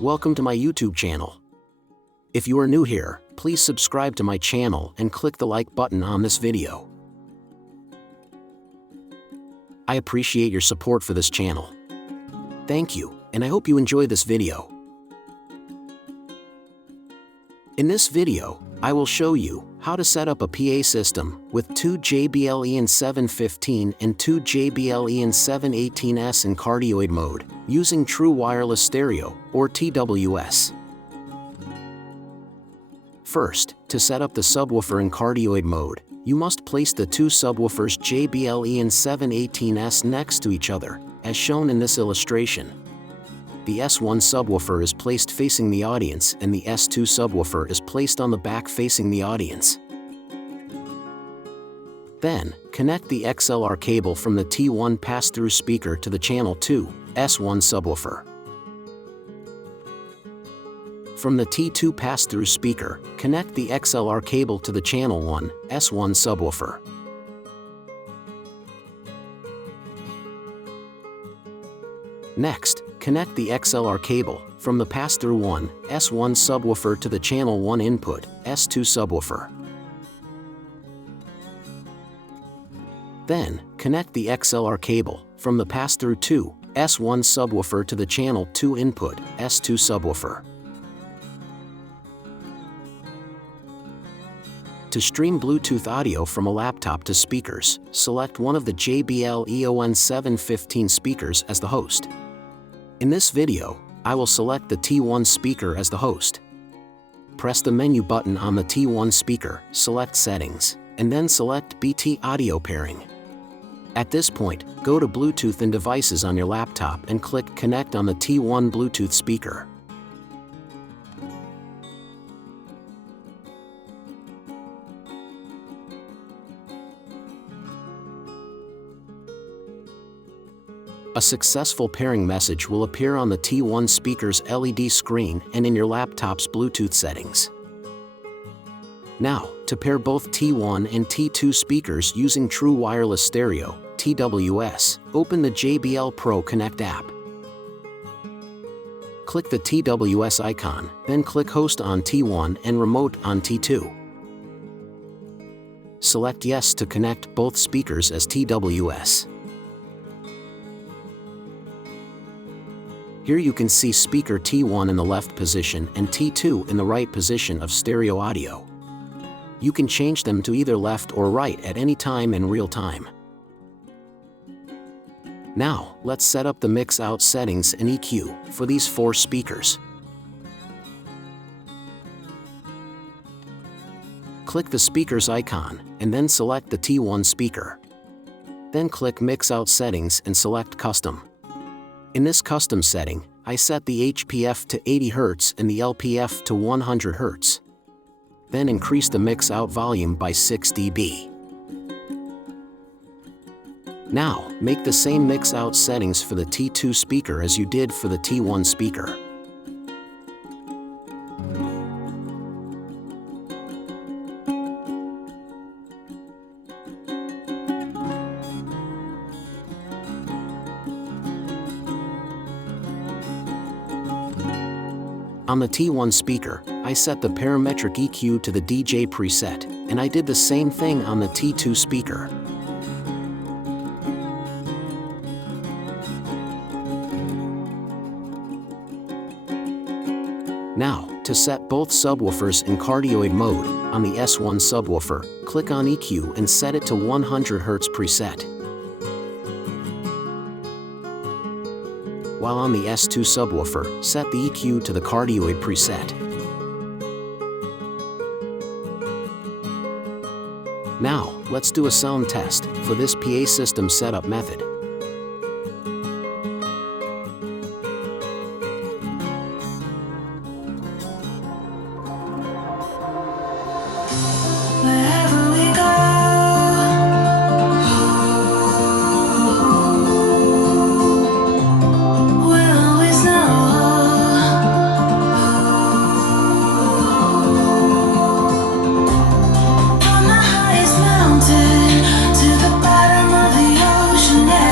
Welcome to my YouTube channel. If you are new here, please subscribe to my channel and click the like button on this video. I appreciate your support for this channel. Thank you, and I hope you enjoy this video. In this video, I will show you how to set up a PA system with two JBL EON715 and two JBL EON718S in cardioid mode, using true wireless stereo, or TWS. First, to set up the subwoofer in cardioid mode, you must place the two subwoofers JBL EON718S next to each other, as shown in this illustration. The S1 subwoofer is placed facing the audience and the S2 subwoofer is placed on the back facing the audience. Then, connect the XLR cable from the T1 pass-through speaker to the channel 2, S1 subwoofer. From the T2 pass-through speaker, connect the XLR cable to the channel 1, S1 subwoofer. Next, connect the XLR cable from the pass-through 1, S1 subwoofer to the channel 1 input, S2 subwoofer. Then, connect the XLR cable from the pass-through 2, S1 subwoofer to the channel 2 input, S2 subwoofer. To stream Bluetooth audio from a laptop to speakers, select one of the JBL EON715 speakers as the host. In this video, I will select the T1 speaker as the host. Press the menu button on the T1 speaker, select Settings, and then select BT Audio Pairing. At this point, go to Bluetooth and Devices on your laptop and click Connect on the T1 Bluetooth speaker. A successful pairing message will appear on the T1 speaker's LED screen and in your laptop's Bluetooth settings. Now, to pair both T1 and T2 speakers using True Wireless Stereo, TWS, open the JBL Pro Connect app. Click the TWS icon, then click Host on T1 and Remote on T2. Select Yes to connect both speakers as TWS. Here you can see speaker T1 in the left position and T2 in the right position of stereo audio. You can change them to either left or right at any time in real time. Now, let's set up the mix-out settings and EQ for these four speakers. Click the speaker's icon, and then select the T1 speaker. Then click Mix-out Settings and select Custom. In this custom setting, I set the HPF to 80 Hz and the LPF to 100 Hz. Then increase the mix-out volume by 6 dB. Now, make the same mix-out settings for the T2 speaker as you did for the T1 speaker. On the T1 speaker, I set the parametric EQ to the DJ preset, and I did the same thing on the T2 speaker. Now, to set both subwoofers in cardioid mode, on the S1 subwoofer, click on EQ and set it to 100 Hz preset. While on the S2 subwoofer, set the EQ to the cardioid preset. Now, let's do a sound test for this PA system setup method. To the bottom of the ocean, yeah.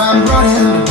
I'm running.